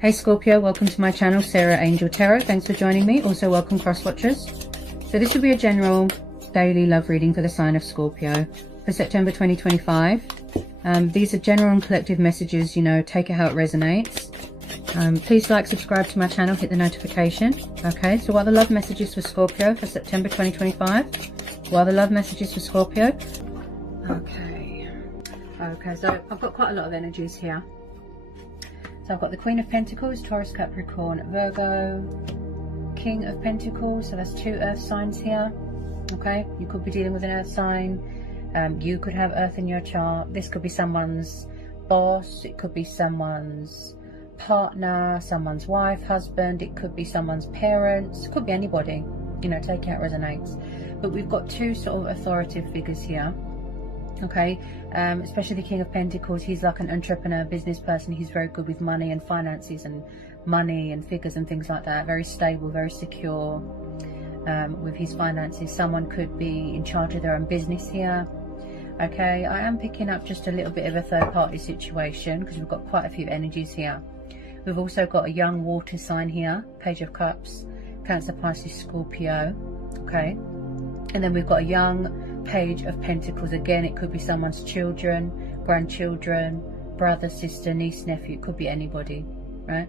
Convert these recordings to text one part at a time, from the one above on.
Hey Scorpio, welcome to my channel, Sarah Angel Tarot. Thanks for joining me. Also welcome cross watchers. So this will be a general daily love reading for the sign of Scorpio for September 2025. These are general and collective messages, you know, take it how it resonates. Please like, subscribe to my channel, hit the notification. Okay, so what are the love messages for Scorpio for September 2025? What are the love messages for Scorpio? Okay, so I've got quite a lot of energies here. So I've got the Queen of Pentacles, Taurus, Capricorn, Virgo, King of Pentacles. So that's two earth signs here. Okay, you could be dealing with an earth sign. You could have earth in your chart. This could be someone's boss. It could be someone's partner, someone's wife, husband. It could be someone's parents. It could be anybody. You know, take out resonates. But we've got two sort of authoritative figures here. Okay, especially the King of Pentacles. He's like an entrepreneur, business person. He's very good with money and finances and money and figures and things like that. Very stable, very secure with his finances. Someone could be in charge of their own business here. Okay, I am picking up just a little bit of a third party situation because we've got quite a few energies here. We've also got a young water sign here, Page of Cups, Cancer, Pisces, Scorpio. Okay, and then we've got a young Page of Pentacles. Again, it could be someone's children, grandchildren, brother, sister, niece, nephew. It could be anybody, right?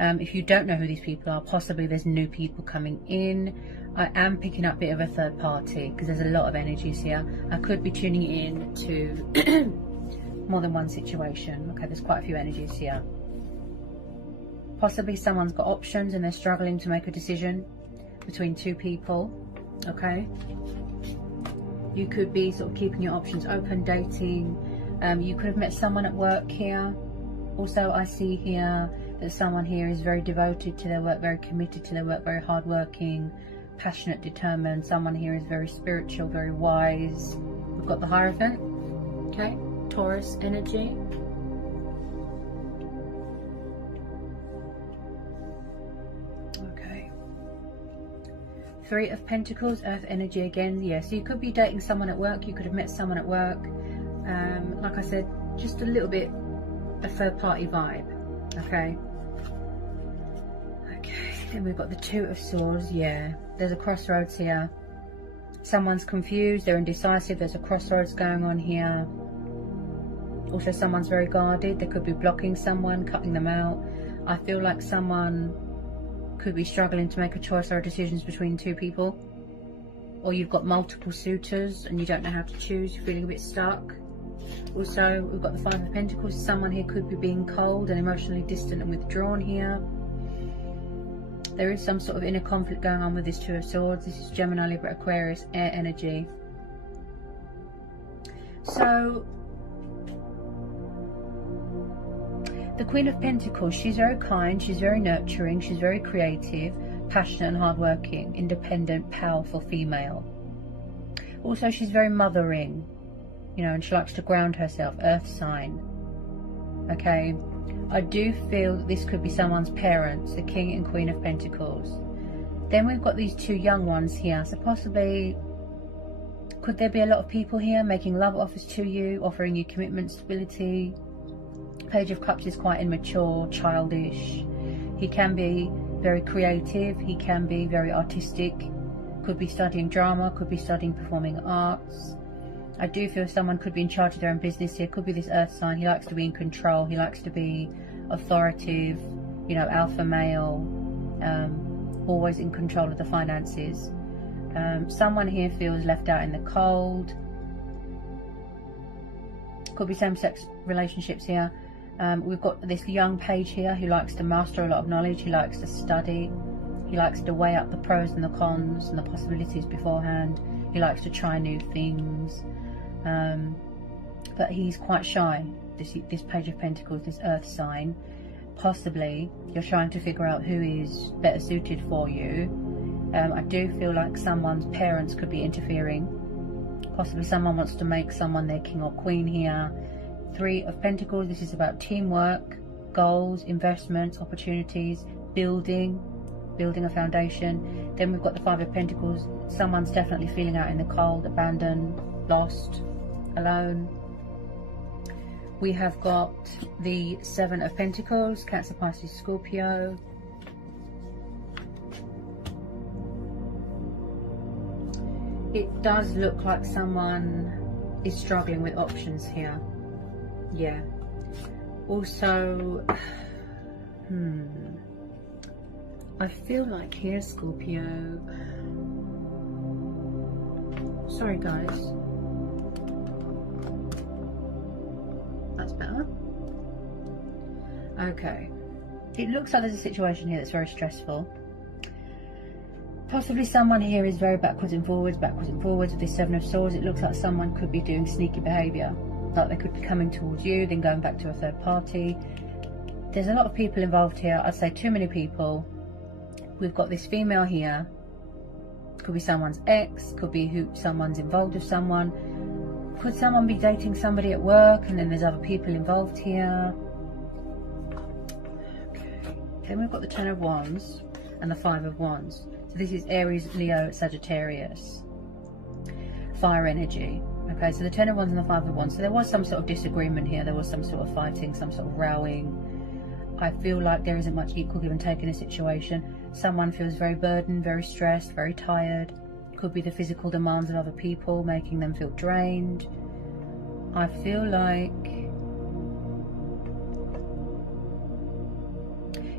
If you don't know who these people are, possibly there's new people coming in. I am picking up a bit of a third party because there's a lot of energies here. I could be tuning in to more than one situation. Okay, there's quite a few energies here. Possibly someone's got options and they're struggling to make a decision between two people. Okay, you could be sort of keeping your options open, dating. You could have met someone at work here. Also, I see here that someone here is very devoted to their work, very committed to their work, very hardworking, passionate, determined. Someone here is very spiritual, very wise. We've got the Hierophant. Okay, Taurus energy. Okay. Three of Pentacles, Earth energy again. Yeah, so you could be dating someone at work. You could have met someone at work. Like I said, just a little bit a third party vibe. Okay. Okay, then we've got the Two of Swords. Yeah, there's a crossroads here. Someone's confused, they're indecisive. There's a crossroads going on here. Also, someone's very guarded. They could be blocking someone, cutting them out. I feel like someone could be struggling to make a choice or decisions between two people, or you've got multiple suitors and you don't know how to choose. You're feeling a bit stuck. Also, we've got the Five of Pentacles. Someone here could be being cold and emotionally distant and withdrawn here. There is some sort of inner conflict going on with this Two of Swords. This is Gemini, Libra, Aquarius, air energy. So the Queen of Pentacles, she's very kind, she's very nurturing, she's very creative, passionate and hardworking, independent, powerful female. Also, she's very mothering, you know, and she likes to ground herself, earth sign. Okay, I do feel that this could be someone's parents, the King and Queen of Pentacles. Then we've got these two young ones here, so possibly, could there be a lot of people here making love offers to you, offering you commitment, stability? Page of Cups is quite immature, childish. He can be very creative, he can be very artistic, could be studying drama, could be studying performing arts. I do feel someone could be in charge of their own business here. Could be this earth sign. He likes to be in control, he likes to be authoritative, you know, alpha male, always in control of the finances. Someone here feels left out in the cold. Could be same-sex relationships here. We've got this young page here who likes to master a lot of knowledge. He likes to study. He likes to weigh up the pros and the cons and the possibilities beforehand. He likes to try new things. But he's quite shy. This Page of Pentacles, this earth sign. Possibly you're trying to figure out who is better suited for you. I do feel like someone's parents could be interfering. Possibly someone wants to make someone their king or queen here. Three of Pentacles, this is about teamwork, goals, investments, opportunities, building a foundation. Then we've got the Five of Pentacles. Someone's definitely feeling out in the cold, abandoned, lost, alone. We have got the Seven of Pentacles, Cancer, Pisces, Scorpio. It does look like someone is struggling with options here. Yeah. Also, I feel like here, Scorpio. Sorry, guys. That's better. Okay. It looks like there's a situation here that's very stressful. Possibly someone here is very backwards and forwards with this Seven of Swords. It looks like someone could be doing sneaky behaviour. Like they could be coming towards you, then going back to a third party. There's a lot of people involved here. I'd say too many people. We've got this female here. Could be someone's ex, could be someone's involved with someone. Could someone be dating somebody at work, and then there's other people involved here. Okay. Then we've got the Ten of Wands and the Five of Wands. So this is Aries, Leo, Sagittarius. Fire energy. Okay, so the Ten of Wands and the Five of Wands. So there was some sort of disagreement here. There was some sort of fighting, some sort of rowing. I feel like there isn't much equal give and take in a situation. Someone feels very burdened, very stressed, very tired. Could be the physical demands of other people making them feel drained. I feel like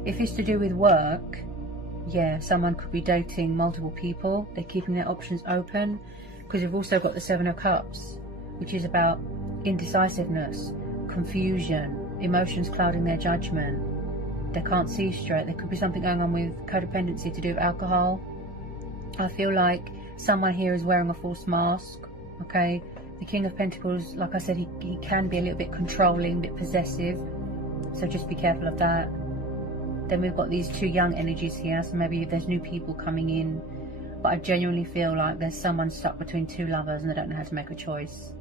if it's to do with work, yeah, someone could be dating multiple people. They're keeping their options open, because we've also got the Seven of Cups, which is about indecisiveness, confusion, emotions clouding their judgment. They can't see straight. There could be something going on with codependency to do with alcohol. I feel like someone here is wearing a false mask. Okay, the King of Pentacles, like I said, he can be a little bit controlling, a bit possessive, so just be careful of that. Then we've got these two young energies here, so maybe there's new people coming in, but I genuinely feel like there's someone stuck between two lovers and they don't know how to make a choice.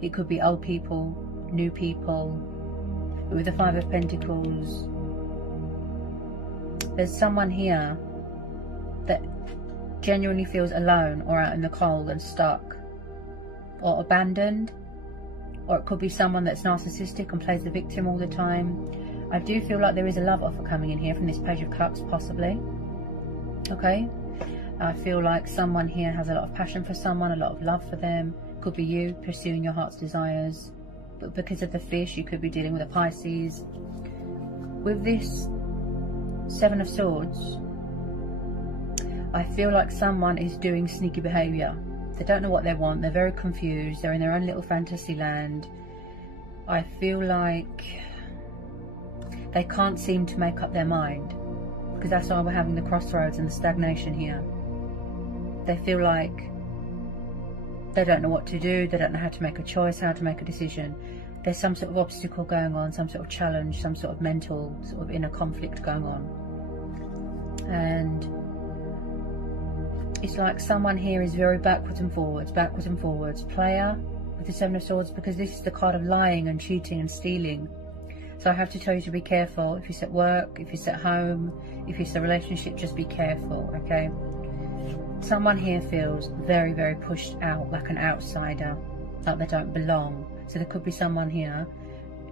It could be old people, new people. But with the Five of Pentacles, there's someone here that genuinely feels alone or out in the cold and stuck or abandoned. Or it could be someone that's narcissistic and plays the victim all the time. I do feel like there is a love offer coming in here from this Page of Cups, possibly. Okay, I feel like someone here has a lot of passion for someone, a lot of love for them. Could be you pursuing your heart's desires. But because of the Fish, you could be dealing with a Pisces. With this Seven of Swords, I feel like someone is doing sneaky behaviour. They don't know what they want. They're very confused. They're in their own little fantasy land. I feel like they can't seem to make up their mind, because that's why we're having the crossroads and the stagnation here. They feel like they don't know what to do. They don't know how to make a choice, how to make a decision. There's some sort of obstacle going on, some sort of challenge, some sort of mental sort of inner conflict going on. And it's like someone here is very backwards and forwards, player with the Seven of Swords, because this is the card of lying and cheating and stealing. So I have to tell you to be careful. If it's at work, if it's at home, if it's a relationship, just be careful, okay? Someone here feels very, very pushed out, like an outsider, like they don't belong. So there could be someone here,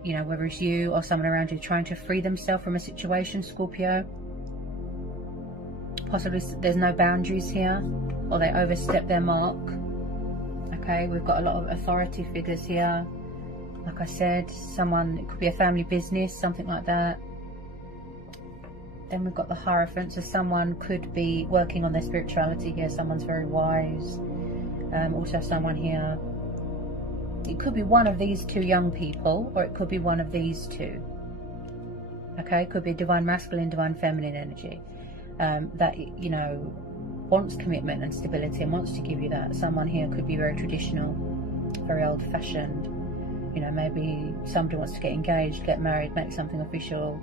you know, whether it's you or someone around you, trying to free themselves from a situation, Scorpio. Possibly there's no boundaries here, or they overstep their mark. Okay, we've got a lot of authority figures here. Like I said, someone, it could be a family business, something like that. Then we've got the Hierophant, so someone could be working on their spirituality here. Someone's very wise. Also someone here, it could be one of these two young people, or it could be one of these two. Okay, it could be divine masculine, divine feminine energy. That, you know, wants commitment and stability and wants to give you that. Someone here could be very traditional, very old-fashioned. You know, maybe somebody wants to get engaged, get married, make something official,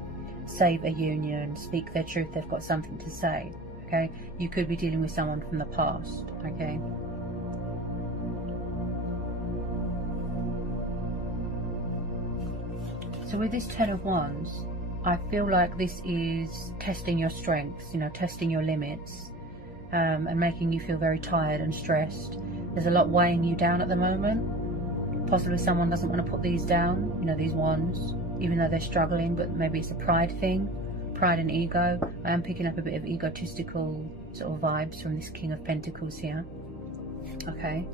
save a union, speak their truth. They've got something to say. Okay, you could be dealing with someone from the past. Okay. So with this Ten of Wands, I feel like this is testing your strengths, you know, testing your limits, and making you feel very tired and stressed. There's a lot weighing you down at the moment. Possibly someone doesn't want to put these down, you know, these wands, even though they're struggling, but maybe it's a pride thing, pride and ego. I am picking up a bit of egotistical sort of vibes from this King of Pentacles here. Okay.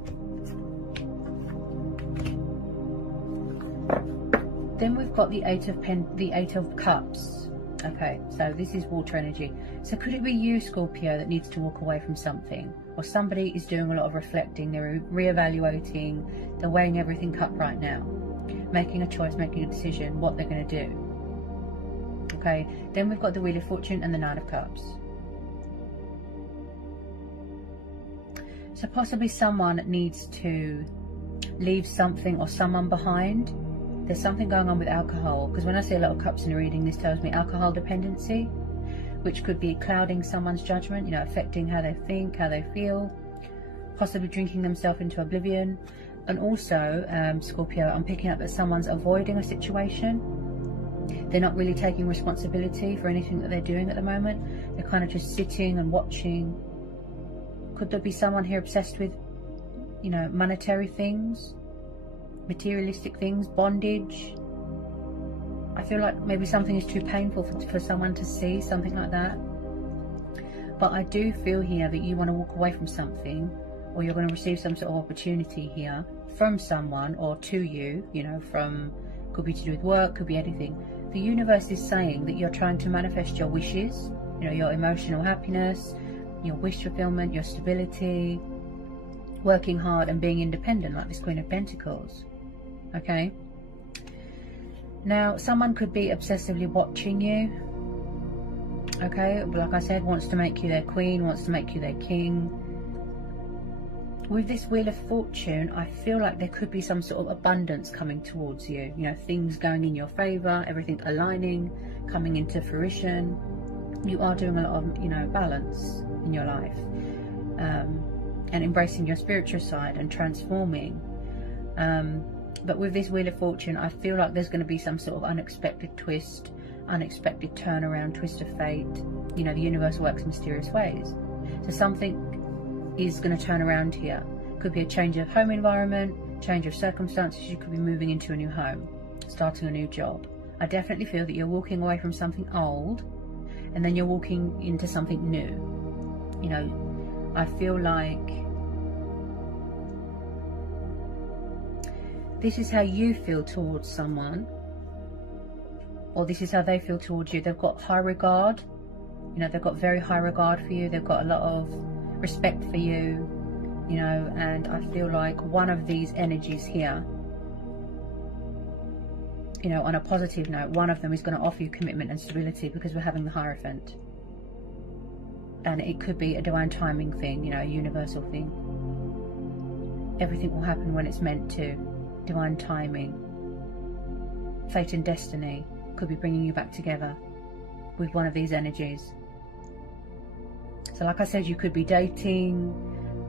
Then we've got the Eight of Cups. Okay, so this is water energy. So could it be you, Scorpio, that needs to walk away from something? Or somebody is doing a lot of reflecting, they're re-evaluating, they're weighing everything up right now, making a choice, making a decision, what they're going to do. Okay, then we've got the Wheel of Fortune and the Nine of Cups. So possibly someone needs to leave something or someone behind. There's something going on with alcohol, because when I see a lot of cups in a reading, this tells me alcohol dependency, which could be clouding someone's judgment, you know, affecting how they think, how they feel, possibly drinking themselves into oblivion. And also, Scorpio, I'm picking up that someone's avoiding a situation. They're not really taking responsibility for anything that they're doing at the moment. They're kind of just sitting and watching. Could there be someone here obsessed with, you know, monetary things, materialistic things, bondage? I feel like maybe something is too painful for someone to see, something like that. But I do feel here that you want to walk away from something, or you're going to receive some sort of opportunity here from someone or to you, you know, from, could be to do with work, could be anything. The universe is saying that you're trying to manifest your wishes, you know, your emotional happiness, your wish fulfillment, your stability, working hard and being independent, like this Queen of Pentacles. Okay, now someone could be obsessively watching you. Okay, like I said, wants to make you their queen, wants to make you their king. With this Wheel of Fortune, I feel like there could be some sort of abundance coming towards you, you know, things going in your favor, everything aligning, coming into fruition. You are doing a lot of, you know, balance in your life, and embracing your spiritual side and transforming. But with this Wheel of Fortune, I feel like there's going to be some sort of unexpected twist, unexpected turnaround, twist of fate. You know, the universe works in mysterious ways. So something is going to turn around here. Could be a change of home environment, change of circumstances. You could be moving into a new home, starting a new job. I definitely feel that you're walking away from something old, and then you're walking into something new. You know, I feel like this is how you feel towards someone, or this is how they feel towards you. They've got high regard, you know, they've got very high regard for you. They've got a lot of respect for you, you know, and I feel like one of these energies here, you know, on a positive note, one of them is going to offer you commitment and stability, because we're having the Hierophant. And it could be a divine timing thing, you know, a universal thing. Everything will happen when it's meant to. Divine timing, fate and destiny could be bringing you back together with one of these energies. So like I said, you could be dating,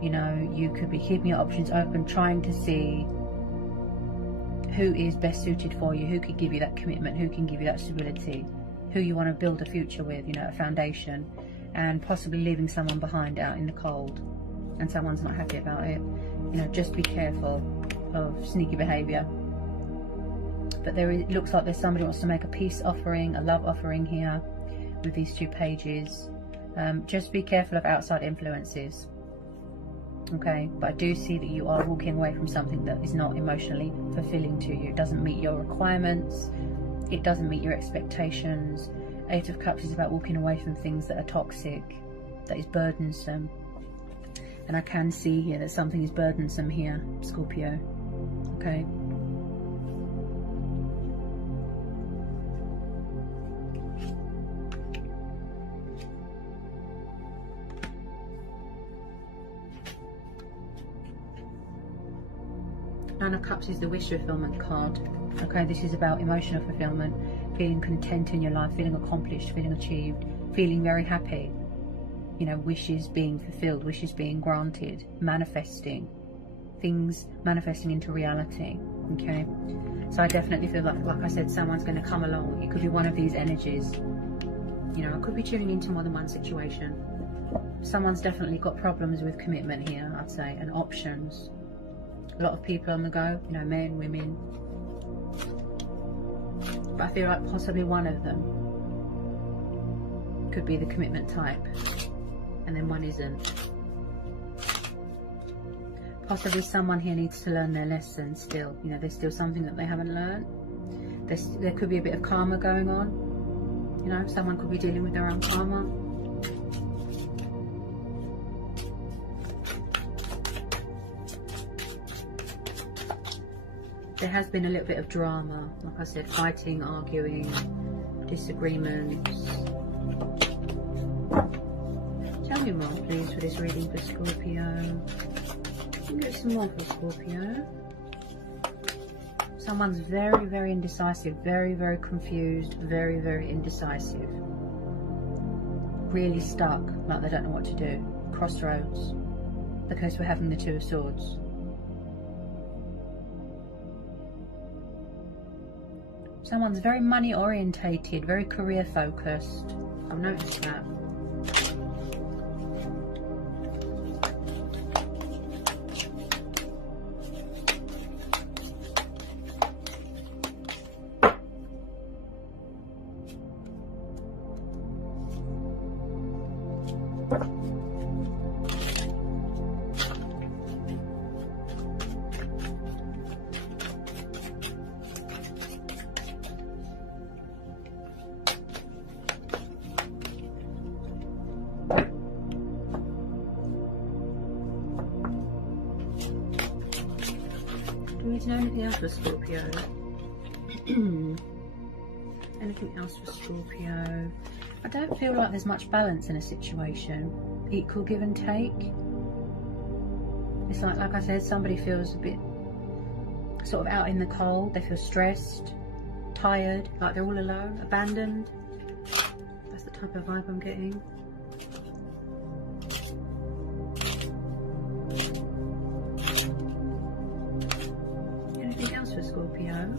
you know, you could be keeping your options open, trying to see who is best suited for you, who can give you that commitment, who can give you that stability, who you want to build a future with, you know, a foundation, and possibly leaving someone behind out in the cold, and someone's not happy about it. You know, just be careful of sneaky behavior. But it looks like there's somebody who wants to make a peace offering, a love offering here with these two pages. Just be careful of outside influences. Okay, but I do see that you are walking away from something that is not emotionally fulfilling to you. It doesn't meet your requirements, it doesn't meet your expectations. Eight of Cups is about walking away from things that are toxic, that is burdensome. And I can see here that something is burdensome here, Scorpio. Okay. Nine of Cups is the wish fulfillment card. Okay, this is about emotional fulfillment, feeling content in your life, feeling accomplished, feeling achieved, feeling very happy. You know, wishes being fulfilled, wishes being granted, manifesting, things manifesting into reality. Okay, so I definitely feel like I said, someone's going to come along. It could be one of these energies. You know, I could be tuning into more than one situation. Someone's definitely got problems with commitment here, I'd say, and options. A lot of people on the go, you know, men, women. But I feel like possibly one of them could be the commitment type, and then one isn't. Possibly someone here needs to learn their lesson still. You know, there's still something that they haven't learned. There could be a bit of karma going on. You know, someone could be dealing with their own karma. There has been a little bit of drama, like I said, fighting, arguing, disagreements. Tell me more, please, for this reading for Scorpio. Get some more for Scorpio. Someone's very, very indecisive, very, very confused, very, very indecisive. Really stuck, like they don't know what to do. Crossroads, because we're having the Two of Swords. Someone's very money orientated, very career focused. I've noticed that. Do we need to know anything else for Scorpio? Anything else for Scorpio? I don't feel like there's much balance in a situation. Equal give and take. It's like I said, somebody feels a bit sort of out in the cold. They feel stressed, tired, like they're all alone, abandoned. That's the type of vibe I'm getting. Anything else for Scorpio?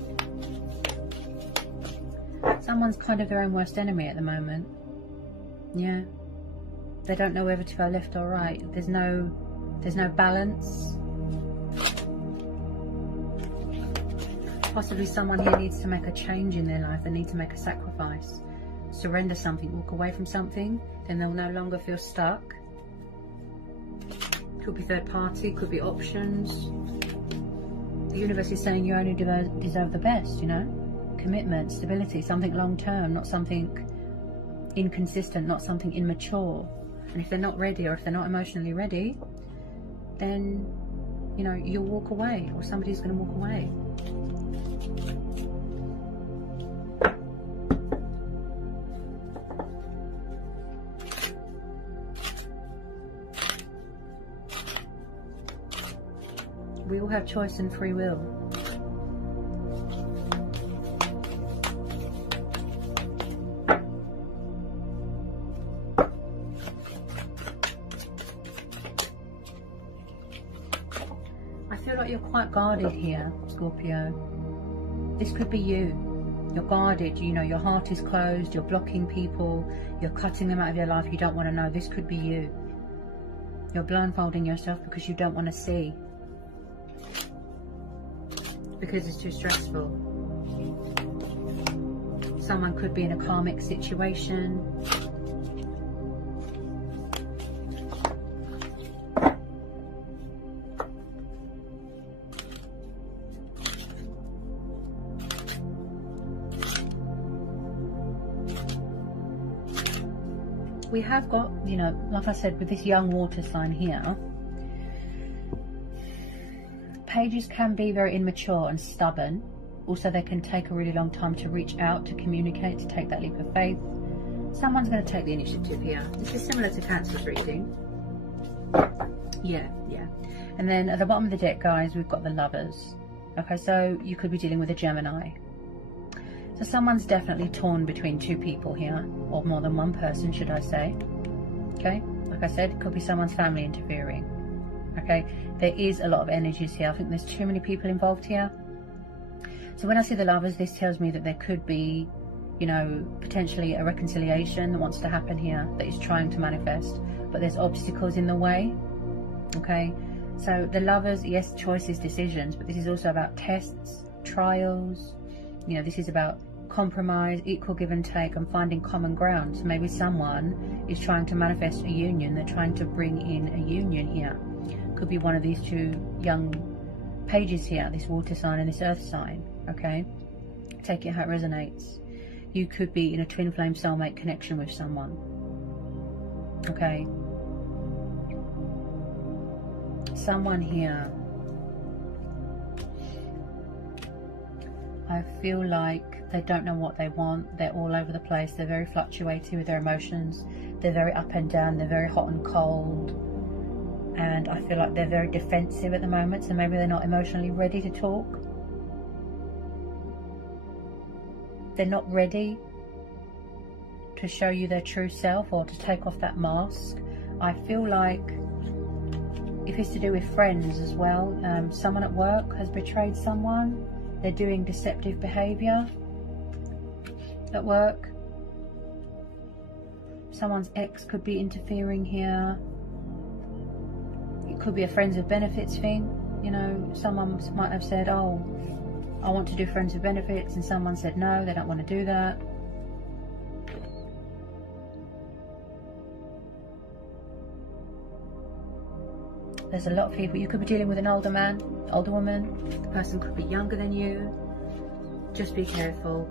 Someone's kind of their own worst enemy at the moment. Yeah. They don't know whether to go left or right. There's no balance. Possibly someone here needs to make a change in their life. They need to make a sacrifice. Surrender something, walk away from something. Then they'll no longer feel stuck. Could be third party, could be options. The universe is saying you only deserve the best, you know? Commitment, stability, something long term, not something inconsistent, not something immature. And if they're not ready, or if they're not emotionally ready, then, you know, you'll walk away, or somebody's going to walk away. We all have choice and free will. I feel like you're quite guarded here, Scorpio. This could be you. You're guarded, you know, your heart is closed, you're blocking people, you're cutting them out of your life, you don't want to know. This could be you. You're blindfolding yourself because you don't want to see. Because it's too stressful. Someone could be in a karmic situation. We have got, you know, like I said, with this young water sign here, pages can be very immature and stubborn. Also, they can take a really long time to reach out, to communicate, to take that leap of faith. Someone's going to take the initiative here. This is similar to Cancer's reading. Yeah. And then at the bottom of the deck, guys, we've got the Lovers. Okay, so you could be dealing with a Gemini. So someone's definitely torn between two people here, or more than one person, should I say. Okay, like I said, it could be someone's family interfering. Okay, there is a lot of energies here. I think there's too many people involved here. So when I see the Lovers, this tells me that there could be, you know, potentially a reconciliation that wants to happen here, that is trying to manifest, but there's obstacles in the way. Okay, So the Lovers, yes, choices, decisions, but this is also about tests, trials. You know, this is about compromise, equal give and take, and finding common ground. So maybe someone is trying to manifest a union. They're trying to bring in a union here. Could be one of these two young pages here, this water sign and this earth sign. Okay, take it how it resonates. You could be in a twin flame soulmate connection with someone. Okay, someone here, I feel like they don't know what they want. They're all over the place. They're very fluctuating with their emotions. They're very up and down. They're very hot and cold. And I feel like they're very defensive at the moment. So maybe they're not emotionally ready to talk. They're not ready to show you their true self or to take off that mask. I feel like if it's to do with friends as well, someone at work has betrayed someone. They're doing deceptive behavior at work. Someone's ex could be interfering here. It could be a friends with benefits thing. You know, someone might have said, oh, I want to do friends with benefits, and someone said no, they don't want to do that. There's a lot of people. You could be dealing with an older man, older woman. The person could be younger than you. Just be careful.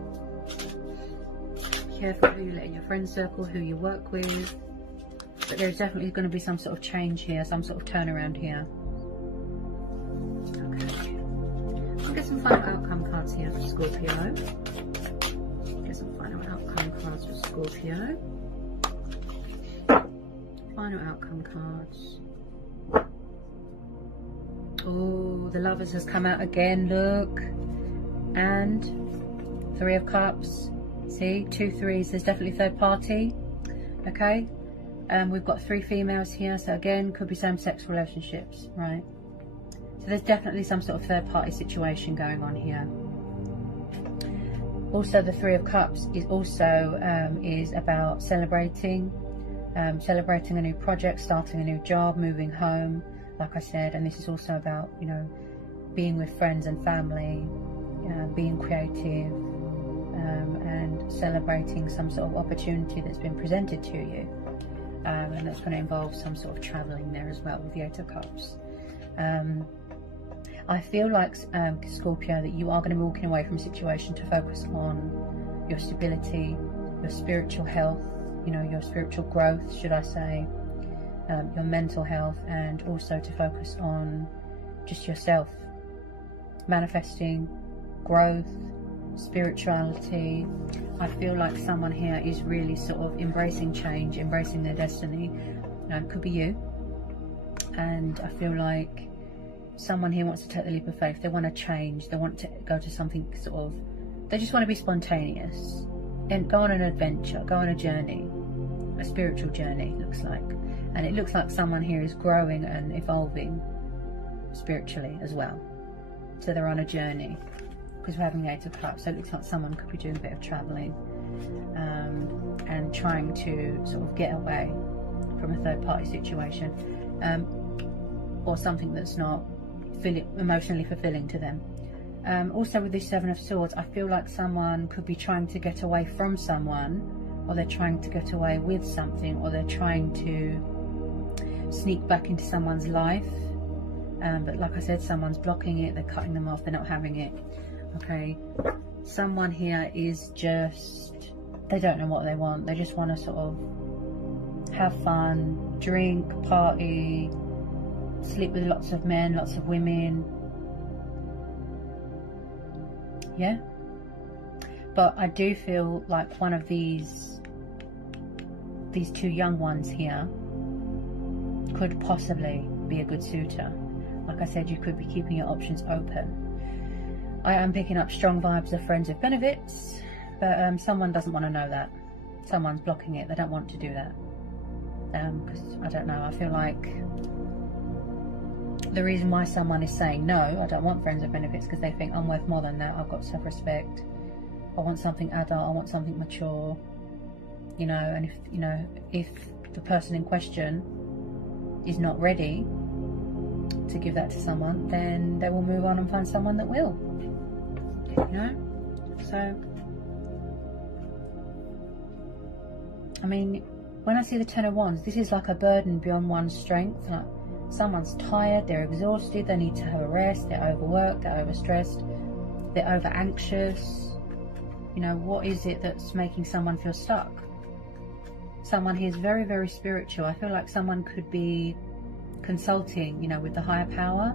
Be careful who you let in your friend circle, who you work with. But there's definitely going to be some sort of change here, some sort of turnaround here. Okay. I'll get some final outcome cards here for Scorpio. Get some final outcome cards for Scorpio. Final outcome cards. Oh, the Lovers has come out again, look. And Three of Cups. See, 2 3s. There's definitely third party. Okay. We've got 3 females here. So again, could be same-sex relationships, right? So there's definitely some sort of third party situation going on here. Also, the 3 of Cups is also is about celebrating. Celebrating a new project, starting a new job, moving home, like I said. And this is also about, you know, being with friends and family, being creative, and celebrating some sort of opportunity that's been presented to you. And that's going to involve some sort of traveling there as well with the 8 of Cups. I feel like, Scorpio, that you are going to be walking away from a situation to focus on your stability, your spiritual health, you know, your spiritual growth, should I say, your mental health, and also to focus on just yourself, manifesting growth, spirituality. I feel like someone here is really sort of embracing change, embracing their destiny. It could be you. And I feel like someone here wants to take the leap of faith. They want to change. They want to go to something sort of, they just want to be spontaneous and go on an adventure, go on a journey, a spiritual journey, it looks like. And it looks like someone here is growing and evolving spiritually as well. So they're on a journey, because we're having the 8 of Cups. So it looks like someone could be doing a bit of traveling, and trying to sort of get away from a third party situation, or something that's not emotionally fulfilling to them. Also with this 7 of Swords, I feel like someone could be trying to get away from someone, or they're trying to get away with something, or they're trying to sneak back into someone's life. But like I said, someone's blocking it, they're cutting them off, they're not having it. Okay, someone here is just, they don't know what they want. They just want to sort of have fun, drink, party, sleep with lots of men, lots of women. Yeah, but I do feel like one of these 2 young ones here could possibly be a good suitor. Like I said, you could be keeping your options open. I am picking up strong vibes of friends with benefits, but someone doesn't want to know that. Someone's blocking it. They don't want to do that. Because, I don't know, I feel like the reason why someone is saying no, I don't want friends with benefits, because they think I'm worth more than that. I've got self-respect. I want something adult. I want something mature. You know, and if the person in question is not ready, to give that to someone, then they will move on and find someone that will. You know? So, I mean, when I see the Ten of Wands, this is like a burden beyond one's strength. Like someone's tired, they're exhausted, they need to have a rest, they're overworked, they're overstressed, they're over anxious. You know, what is it that's making someone feel stuck? Someone here is very, very spiritual. I feel like someone could be consulting, you know, with the higher power,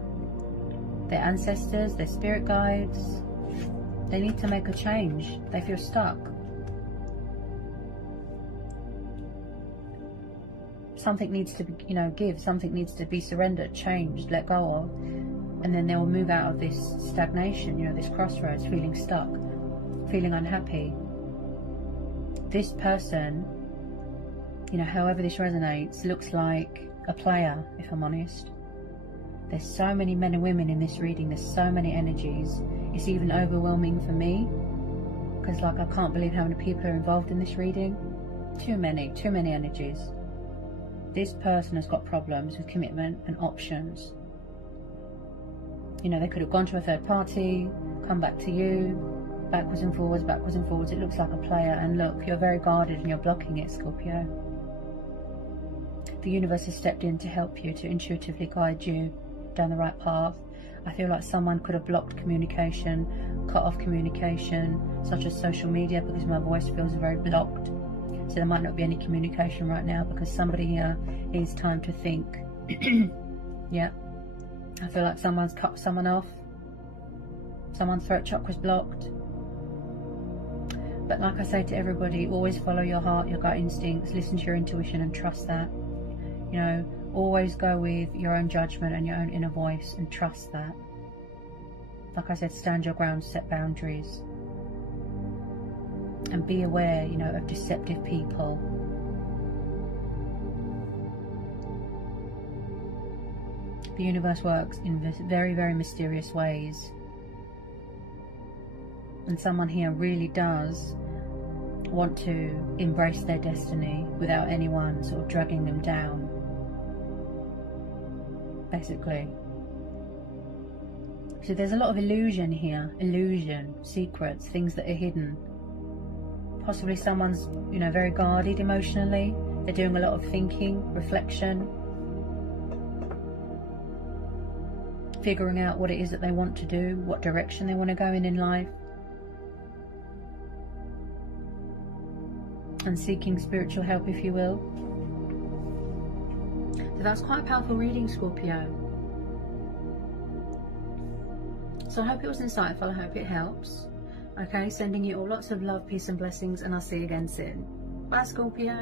their ancestors, their spirit guides. They need to make a change. They feel stuck. Something needs to be, you know, give. Something needs to be surrendered, changed, let go of. And then they will move out of this stagnation, you know, this crossroads, feeling stuck, feeling unhappy. This person, you know, however this resonates, looks like a player, if I'm honest. There's so many men and women in this reading. There's so many energies. It's even overwhelming for me, because like I can't believe how many people are involved in this reading. Too many energies. This person has got problems with commitment and options. You know, they could have gone to a third party, come back to you, backwards and forwards, backwards and forwards. It looks like a player, and look, you're very guarded and you're blocking it, Scorpio. The universe has stepped in to help you, to intuitively guide you down the right path. I feel like someone could have blocked communication, cut off communication, such as social media, because my voice feels very blocked. So there might not be any communication right now because somebody here needs time to think. Yeah. I feel like someone's cut someone off. Someone's throat chakra's blocked. But like I say to everybody, always follow your heart, your gut instincts, listen to your intuition and trust that. You know, always go with your own judgment and your own inner voice and trust that. Like I said, stand your ground, set boundaries. And be aware, you know, of deceptive people. The universe works in very, very mysterious ways. And someone here really does want to embrace their destiny without anyone sort of dragging them down. Basically. So there's a lot of illusion here. Illusion, secrets, things that are hidden. Possibly someone's, you know, very guarded emotionally. They're doing a lot of thinking, reflection. Figuring out what it is that they want to do, what direction they want to go in life. And seeking spiritual help, if you will. So that's quite a powerful reading, Scorpio. So I hope it was insightful. I hope it helps. Okay, sending you all lots of love, peace and blessings, and I'll see you again soon. Bye, Scorpio.